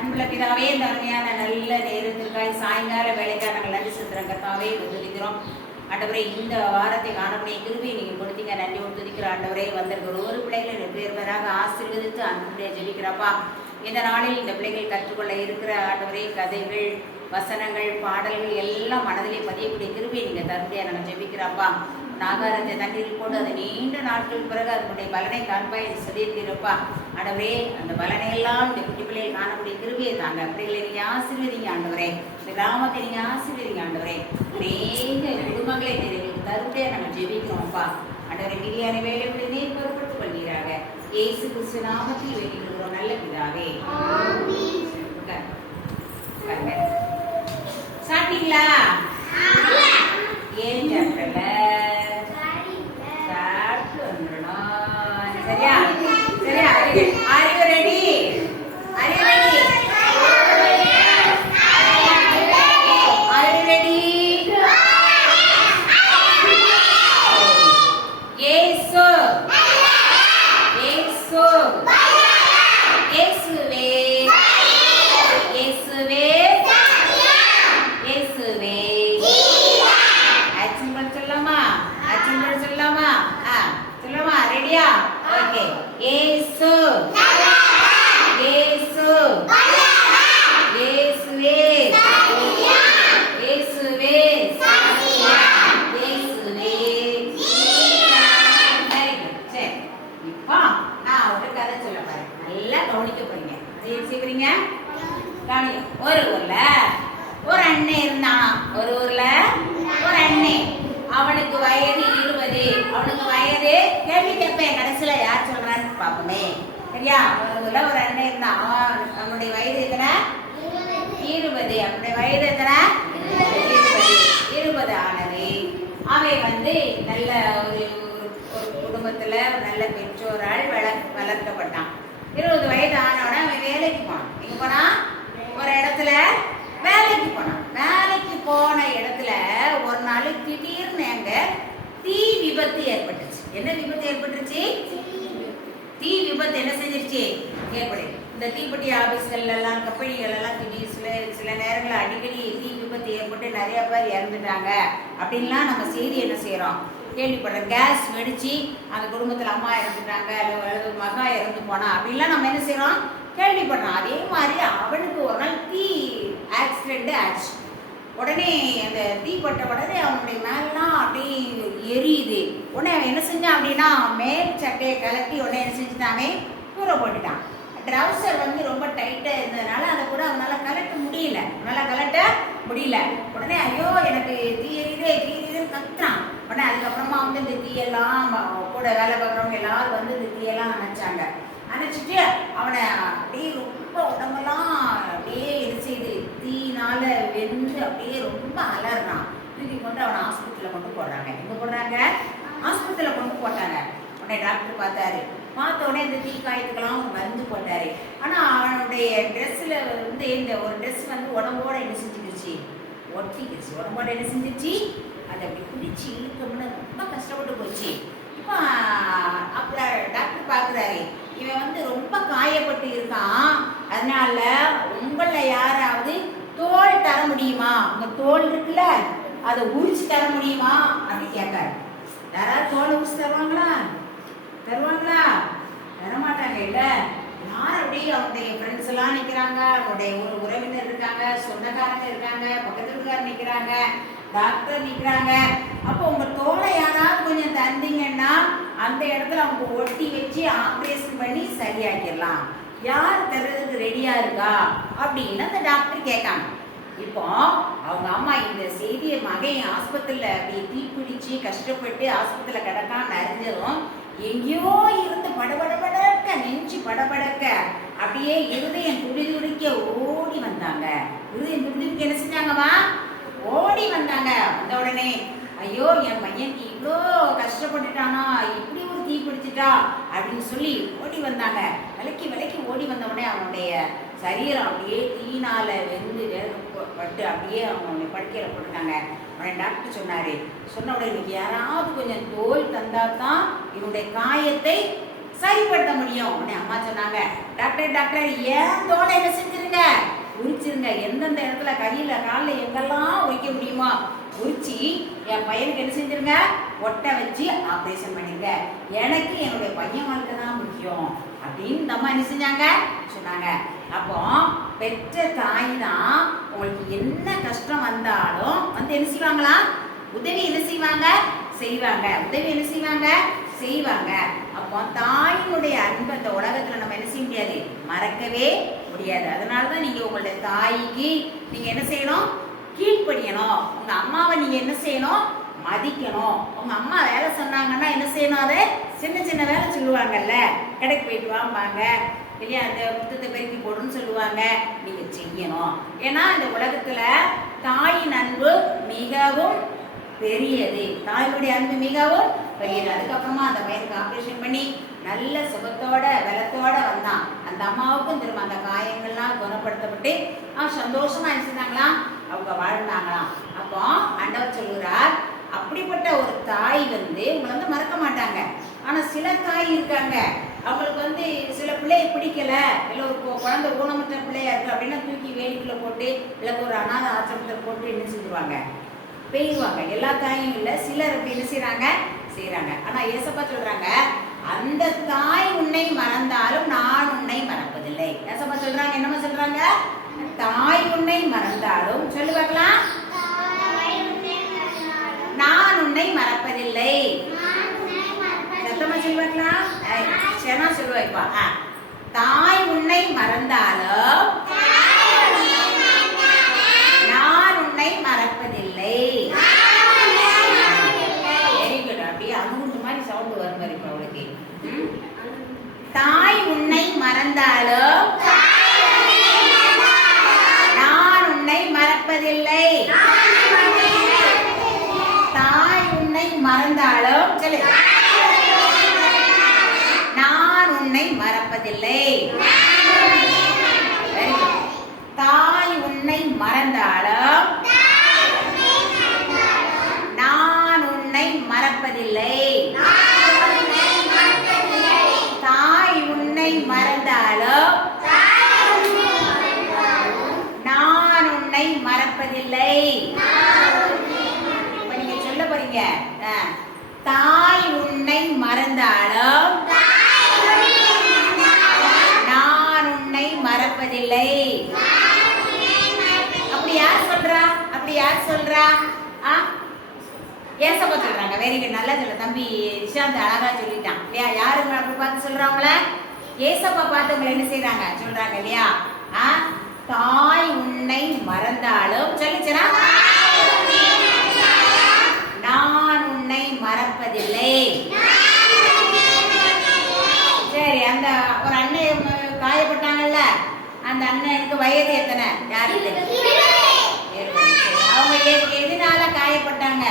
அன்புள்ள பிதாவே, இந்த அருமையான நல்ல நேரத்திற்காய் சாயங்கால வேலைக்காக நாங்கள் நன்றி செலுத்துகிறோம். கர்த்தாவே துதிக்கிறோம். ஆண்டவரே, இந்த வாரத்தை காணக்கூடிய கிருபையை நீங்கள் கொடுத்தீங்க. நன்றியோடு துதிக்கிற ஆண்டவரே, வந்திருக்கிற ஒரு பிள்ளைகளை பேர் பேராக ஆசீர்வதித்து அன்புடைய ஜெபிக்கிறப்பா. இந்த நாளில் இந்த பிள்ளைகள் கற்றுக்கொள்ள இருக்கிற ஆண்டவரே, கதைகள், வசனங்கள், பாடல்கள் எல்லாம் மனதிலே பதியக்கூடிய கிருபையை நீங்கள் தரும்படியாக நாங்கள் ஜெபிக்கிறப்பா. நாகாரத்தை தண்ணீரில் போட்டு அது நீண்ட நாட்கள் பிறகு அதனுடைய பலனை காண்பாய் சொல்லியிருக்கிறப்பா. ஆண்டவரே, அந்த பலனை எல்லாம் இந்த குட்டி பிள்ளைகள் காணக்கூடிய கிருபையை தாங்க. பிள்ளைகளை நீங்கள் ஆசீர்வதிங்க ஆண்டவரே. இந்த கிராமத்தை நீங்கள் ஆசீர்வதிங்க ஆண்டவரே. அநேக குடும்பங்களை எங்களுக்கு தரும்படியாக நாங்கள் ஜெபிக்கிறோம்ப்பா. ஆண்டவரை மீதியான வேலைகளை நீர் பொறுப்படுத்திக் கொள்வீராக. இயேசு கிறிஸ்து நாமத்தில் வேண்டிக்கிறோம் நல்ல பிதாவே. சாப்பிட்டீங்களா? ஏன் சாப்பிடல? சாப்பிட்டு வந்துடணும். சரியா? சரியா? Are you ready? Are you ready? Are you ready? Yesu. Yesu. Yesuவே. Yesuவே. Yesuவே. ஆக்சன் பண்ண சொல்லலாமா? ஆக்சன் பண்ண சொல்லலாமா? சொல்லலாமா? ரெடியா? ஓகே. இயேசு. இயேசு. இயேசுவே. இயேசுவே. இயேசுவே. Very good. சரி, இப்போ நான் ஒரு கதை சொல்ல போறேன். நல்லா கவனிக்க போறீங்க. அதை செய்வீங்க. கவனிங்க. ஒரு ஊர்ல ஒரு அண்ணன் இருந்தான். ஒரு ஊர்ல ஒரு அண்ணன். அவனுக்கு வயது 20. அவனுக்கு வயது கேள்வி கேட்பேன், கடைசியில யார் சொல்றான்னு பாப்போமே. சரியா? ஒரு ஊர்ல ஒரு அண்ணன் இருந்தான். அவனுடைய வயது எத்தனை? 20. அவனுடைய வயது எத்தனை? 20 ஆனது. அவன் நல்ல ஒரு குடும்பத்துல நல்ல பெற்றோரால் வளர்க்கப்பட்டான். 20 வயது ஆனவன அவன் வேலைக்கு போனான். எங்க போனா? ஒரு இடத்துல வேலைக்கு போனான். வேலைக்கு போன இடத்துல ஒரு நாள் திடீர்னு அங்க தீ விபத்து ஏற்பட்டுச்சு. என்ன விபத்து ஏற்பட்டுச்சு? தீ விபத்து என்ன செஞ்சிருச்சு? ஏற்படு. இந்த தீப்பெட்டி ஆபீஸ்கள் எல்லாம், கம்பெனிகள் எல்லாம் திடீர் சில நேரங்களில் அடிக்கடி தீ விபத்து ஏற்பட்டு நிறைய பேர் இறந்துட்டாங்க அப்படின்லாம் நம்ம செய்தி என்ன செய்யறோம்? கேள்விப்படுறோம். கேஸ் வெடிச்சு அந்த குடும்பத்தில் அம்மா இறந்துட்டாங்க அல்லது மகா இறந்து போனா அப்படின்லாம் நம்ம என்ன செய்யறோம்? கேள்விப்படுறோம். அதே மாதிரி அவனுக்கு ஒரு நாள் தீ ஆக்சிடென்ட் ஆச்சு. உடனே அந்த தீப்பட்ட உடனே அவனுடைய மேலாம் அப்படியே எரியுது. உடனே அவன் என்ன செஞ்சான் அப்படின்னா, மேல் சட்டையை கலட்டி உடனே என்ன செஞ்சுட்டான்? தூர போட்டுட்டான். ட்ரௌசர் ரொம்ப டைட்டா இருந்ததுனால அதை கூட அவனால கலட்ட முடியல. உடனே ஐயோ எனக்கு தீ எரியுதுன்னு கத்துறான். உடனே அதுக்கப்புறமா இந்த தீயெல்லாம் கூட வேலை பார்க்குறவங்க எல்லாரும் இந்த தீயெல்லாம் நினைச்சிட்டு அவனை அப்படியே ரொம்ப உடம்பெல்லாம் அப்படியே செய்து தீயினால வெந்து அப்படியே ரொம்ப அலறான். தூக்கி கொண்டு அவனை ஹாஸ்பிட்டலில் கொண்டு போடுறாங்க. எங்க போடுறாங்க? ஹாஸ்பிட்டலில் கொண்டு போட்டாங்க. உடனே டாக்டர் பார்த்தாரு. பார்த்த உடனே இந்த தீ காயத்துக்கெல்லாம் மருந்து போட்டாரு. ஆனால் அவனுடைய ட்ரெஸ்ஸில் இந்த ஒரு ட்ரெஸ் உடம்போட என்ன செஞ்சுக்கிச்சு? ஒட்டிக்கிச்சு. உடம்போட என்ன செஞ்சிச்சு? அதை அப்படி பிடிச்சி இழுக்கணும்னு ரொம்ப கஷ்டப்பட்டு போச்சு. இப்போ அப்போ டாக்டர் பார்க்குறாரு, இவன் ரொம்ப காயப்பட்டு இருக்கான். அதனால உங்களை யாராவது தோல் தர முடியுமா? உங்க தோல் இருக்குல்ல, அதை உரிச்சு தர முடியுமா அப்படி கேட்காரு. யாராவது தோலை உரிச்சு தருவாங்களா? தரமாட்டாங்க. இல்ல, யார் அப்படி அவனுடைய ஃப்ரெண்ட்ஸ் எல்லாம் நிற்கிறாங்க, அவனுடைய ஒரு உறவினர் இருக்காங்க, சொந்தக்காரங்க இருக்காங்க, பக்கத்து வீட்டுக்காரர் நிற்கிறாங்க, டாக்டர் நிற்கிறாங்க. அப்போ உங்க தோலை யாராவது கொஞ்சம் தந்தீங்கன்னா அந்த இடத்துல அவங்க ஒட்டி வச்சு ஆப்ரேஷன் பண்ணி சரியாக்கிடலாம். யார் தர்றதுக்கு ரெடியா இருக்கா அப்படின்னு அந்த டாக்டர் கேட்காங்க. இப்போ அவங்க அம்மா இந்த செய்தியை மகன் ஆஸ்பத்திரியில் அப்படி தீப்பிடிச்சு கஷ்டப்பட்டு ஆஸ்பத்திரியில் கிடக்கான்னு அறிஞ்சதும் எங்கேயோ இருந்து படபடக்க நெஞ்சு படபடக்க அப்படியே இருதயம் துடிதுடிக்க ஓடி வந்தாங்க. இருதயம் துடிதுடிக்க என்ன செஞ்சாங்கம்மா? ஓடி வந்தாங்க. வந்த உடனே ஐயோ என் பையன் இவ்வளோ கஷ்டப்பட்டுட்டானா, இப்படி ஒரு தீ பிடிச்சிட்டா அப்படின்னு சொல்லி ஓடி வந்தாங்க. விலைக்கு ஓடி வந்த உடனே அவனுடைய சரீரம் அப்படியே தீனால வெந்து பட்டு அப்படியே அவனுடைய படுக்கையில போட்டுட்டாங்க. உடனே டாக்டர் சொன்னாரு, சொன்ன உடனே இன்னைக்கு யாராவது கொஞ்சம் தோல் தந்தா தான் இவனுடைய காயத்தை சரிப்படுத்த முடியும். உடனே அம்மா சொன்னாங்க, டாக்டர் டாக்டர் ஏன் தோலை என்ன செஞ்சிருங்க, உரிச்சிருங்க. எந்தெந்த இடத்துல கையில காலில் எங்கெல்லாம் உரிக்க முடியுமோ உரிச்சு என் பையனுக்கு என்ன செஞ்சிருங்க, ஒட்டை வச்சு ஆப்ரேஷன் பண்ணிருங்க. எனக்கு என்னுடைய பையன் வாழ்க்கை தான் முக்கியம் அப்படின்னு இந்த அம்மா என்ன செஞ்சாங்க சொன்னாங்க. அப்போ பெற்ற தாய் தான் உங்களுக்கு என்ன கஷ்டம் வந்தாலும் வந்து என்ன செய்வாங்களா, உதவி என்ன செய்வாங்க செய்வாங்க, உதவி என்ன செய்வாங்க செய்வாங்க. அப்போ தாயினுடைய அன்பை இந்த உலகத்துல நம்ம என்ன செய்ய முடியாது, மறக்கவே முடியாது. அதனாலதான் நீங்க உங்களுடைய தாய்க்கு நீங்க என்ன செய்யணும், கீழ்ப்படியணும். உங்க அம்மாவை நீங்க என்ன செய்யணும், மதிக்கணும். உங்க அம்மா வேலை சொன்னாங்கன்னா என்ன செய்யணும், அதை சின்ன சின்ன வேலை சொல்லுவாங்கல்ல, கடைக்கு போயிட்டு வாம்பாங்க இல்லையா, அந்த புத்தத்தை பெருக்கி போடுன்னு சொல்லுவாங்க, நீங்க செய்யணும். ஏன்னா இந்த உலகத்துல தாயின் அன்பு மிகவும் பெரியது, தாயுடைய அன்பு மிகவும் பெரியது. அதுக்கப்புறமா அந்த பையனுக்கு ஆப்ரேஷன் பண்ணி நல்ல சுகத்தோட பலத்தோட வந்தான். அந்த அம்மாவுக்கும் திரும்ப அந்த காயங்கள்லாம் குணப்படுத்தப்பட்டு சந்தோஷமா நினைச்சிருந்தாங்களாம், அவங்க வாழ்ந்தாங்களாம். அப்போ ஆண்டவர் சொல்லுறார், அப்படிப்பட்ட ஒரு தாய் வந்து உங்களை வந்து மறக்க மாட்டாங்க. ஆனா சில தாய் இருக்காங்க, அவங்களுக்கு வந்து சில பிள்ளைய பிடிக்கல, இல்லை ஒரு குழந்தை ஊனமற்ற பிள்ளையா இருக்கு அப்படின்னா தூக்கி வேடிக்கையில போட்டு இல்லை ஒரு அநாத ஆசிரமத்தில் போட்டு என்ன செஞ்சுருவாங்க, பெய்வாங்க. எல்லா தாயும் இல்லை, சிலர் அப்படி என்ன செய்யறாங்க. ஆனா ஏசப்பா சொல்றாங்க, அந்த தாய் உன்னை மறந்தாலும் நான் உன்னை மறப்பதில்லை. ஏசப்பா சொல்றாங்க, என்னமா சொல்றாங்க, தாய் உன்னை மறந்தாலும் சொல்லு பார்க்கலாம், நான் உன்னை மறப்பதில்லை. சத்தமா சொல்லு பார்க்கலாம், சேனா சொல்லுவாய்ப்பா. தாய் உன்னை மறந்தாலும் நான் உன்னை மறப்பதில்லை. Very good. அப்படியே அங்குண்டு மாதிரி சவுண்ட் வரும் பாரு இப்ப அவளுக்கு. தாய் உன்னை மறந்தாலும் நான் உன்னை மறப்பதில்லை. தாய் உன்னை மறந்தாலும் சொல்லு, நான் உன்னை மறப்பதில்லை. தாய் உன்னை மறந்தாலும் நான் உன்னை மறப்பதில்லை. தாய் உன்னை மறந்தாலும் நான் உன்னை மறப்பதில்லை. இப்ப நீங்க சொல்ல போறீங்க, தாய் உன்னை மறந்தாலும் நான் உன்னை மறப்பதில்லை. அப்படி யார் சொல்றா, அப்படி யார் சொல்றா, ஏசப்பா சொல்றாங்க. வெரி குட், நல்லா சொல்ல தம்பி நிஷாந்த், அழகா சொல்லிட்டான் இல்லையா. யாருங்க அப்படி பார்த்து சொல்றாங்கள, ஏசப்பா பார்த்து உங்களை என்ன செய்யறாங்க சொல்றாங்க இல்லையா. தாய் உன்னை மறந்தாலும் சொல்லிச்சரா, நான் உன்னை மறப்பதில்லை. சரி, அந்த ஒரு அண்ணன் காயப்பட்டாங்கல்ல, அந்த அண்ணனுக்கு வயது எத்தனை யாருக்கு, அவங்க எதனால காயப்பட்டாங்க,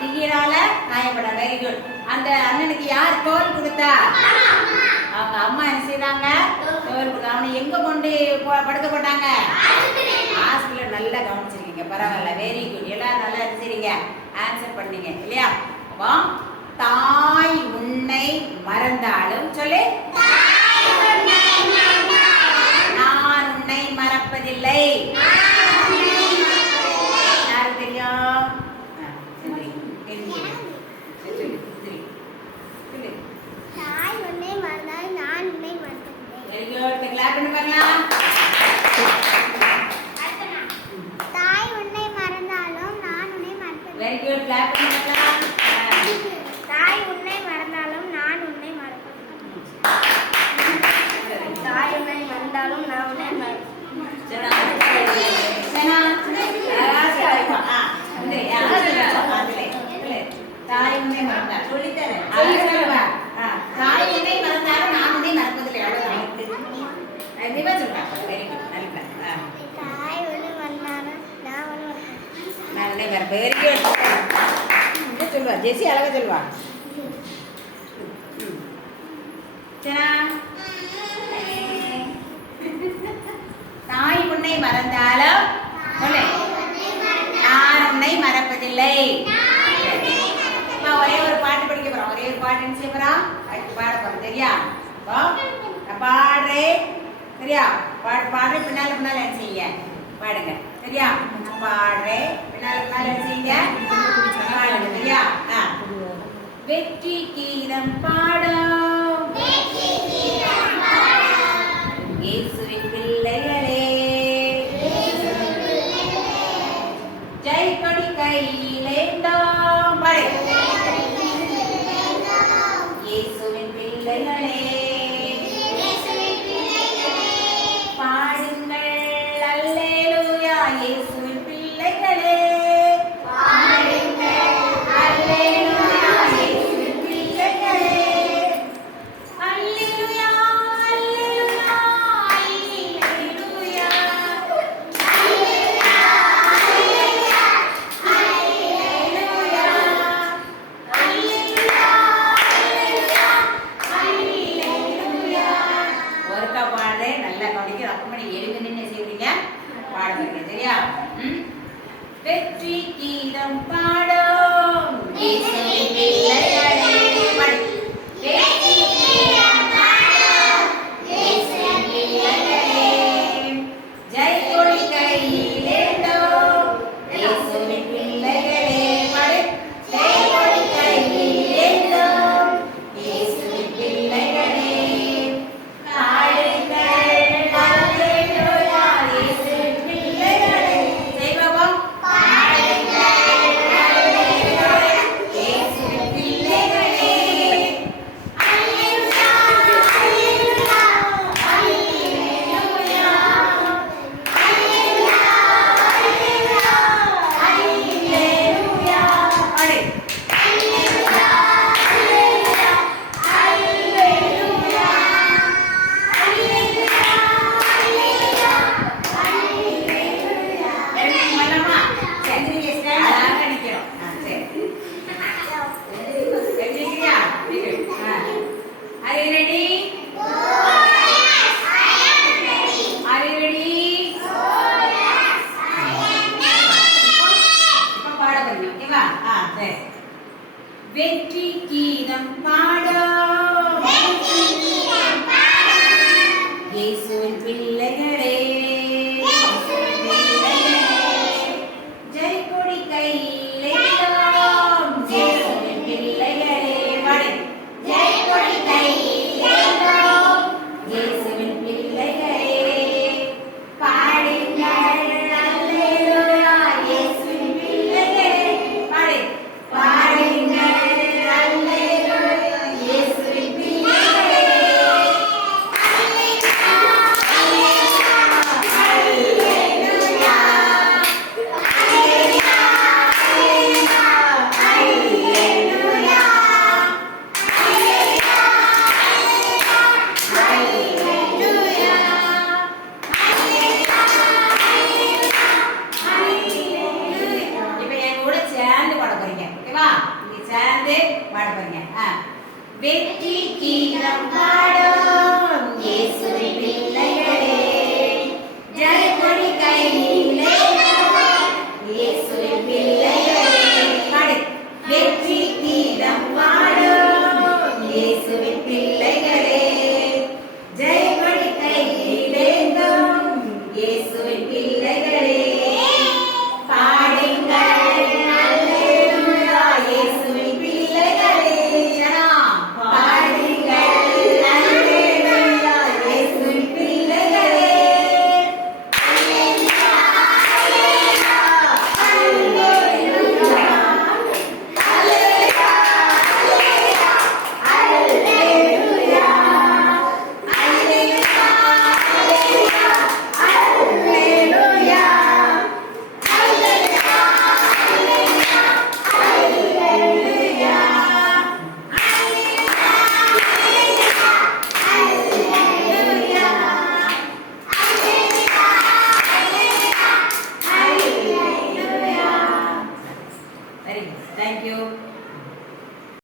தீயினால காயப்பட்டாங்க. Very good. அந்த அண்ணனுக்கு யார் தோல் கொடுத்தா, அவங்க அம்மா என்ன செய்தாங்க, தோல் கொடுத்தா. அவனை எங்க கொண்டு படுக்க போட்டாங்க, ஹாஸ்பிட்டல். நல்லா கவனிச்சிருக்கீங்க, பரவாயில்ல, வெரி குட். எல்லாரும் நல்லா சரிங்க ஆன்சர் பண்ணீங்க இல்லையா. அப்போ தாய் உன்னை மறந்தாலும் சொல்லு, நான் உன்னை மறப்பதில்லை. யாருக்கு தெரியும், தாய் உன்னை மறந்தால் நான் உன்னை மறப்பதில்லை. Very good. கிளாப் பண்ணி பார்க்கலாம். தாய் உன்னை மறந்தாலும் நான் உன்னை மறப்பதில்லை. Very good. கிளாப் பண்ணி பார்க்கலாம். தாய் உன்னை மறந்தாலும் நான் உன்னை மறப்பதில்லை. தாய் உன்னை மறந்தாலும் நான் உன்னை தாய் உன்னை மறந்தாலும் சொல்லித்தரேன். தாய் உன்னை மறந்தாலும் நான் உன்னை மறப்பதில்லை. அவ்வளவுதான் சொல்றாங்க. Very good. நல்ல தாய் உன்னை மறந்தாலும் நான் உன்னை நான் உன்னை மறப்பேன். Very good. சொல்லுவா ஜெசி, அழகா சொல்லுவா. தாய் உன்னை மறந்தாலும் சொல்லு, நான் உன்னை மறப்பதில்லை. ஒரே ஒரு பாட்டு படிக்க போறோம். ஒரே ஒரு பாட்டு என்ன செய்ய போறோம், பாட போறேன் சரியா? நான் பாடுறேன் சரியா? பாடுறேன் பின்னால பின்னால என்ன செய்யுங்க பாடுங்க சரியா? பாடுறேன் பின்னால பின்னால என்ன செய்யுங்க பாடுங்க சரியா? வெற்றி கீதம் பாடும் இயேசுவின் பிள்ளைகளே ஜெய் கொடி கையிலேந்தோம் பாடு இயேசுவின் பிள்ளைகளே பாடுங்கள் அல்லேலூயா இயேசுவின் பிள்ளைகளே பாடுங்கள் அல்லேலூயா இயேசுவின் பிள்ளைகளே அல்லேலூயா அல்லேலூயா அல்லேலூயா ஒருக்கா பாடுறேன் நல்லா கவனிக்க அப்படி எழுதி நின்று செய்வீங்க பாட போறீங்க சரியா? வெற்றி கீதம் பாடும் இயேசுவின் பிள்ளைகளே பாடு வெற்றி கீதம் பாடும் இயேசுவின் பிள்ளைகளே ஜெய் கொடி கையிலேந்தோம் இயேசுவின் பிள்ளைகளே பாடு ஜெய் கொடி கையிலேந்தோம் இயேசுவின் பிள்ளைகளே பாடுங்கள் அல்லேலூயா இயேசுவின் பிள்ளைகளே ஜெய் பாபா பாடுங்கள் அல்லேலூயா இயேசுவின் பிள்ளைகளே அல்லேலூயா அல்லேலூயா அல்லேலூயா அல்லேலூயா அல்லேலூயா பாடு அல்லேலூயா அல்லேலூயா அல்லேலூயா வெற்றி கீதம் பாடும் இயேசுவின் பிள்ளைகளே ஜெய் கொடி கையிலேந்தோம் இயேசுவின் பிள்ளைகளே பாடு ஜெய் கொடி கையிலேந்தோம் இயேசுவின் பிள்ளைகளே பாடுங்கள் அல்லேலூயா இயேசுவின் பிள்ளைகளே பாடு பாடுங்கள் அல்லேலூயா இயேசுவின் பிள்ளைகளே வெற்றி கீதம் பாடும் இயேசுவின் பிள்ளைகளே ஜெய் கொடி கையிலேந்தோம் இயேசுவின் பிள்ளைகளே பாடு வெற்றி கீதம் பாடும் இயேசுவின் பிள்ளைகளே ஜெய் கொடி கையிலேந்தோம் இயேசு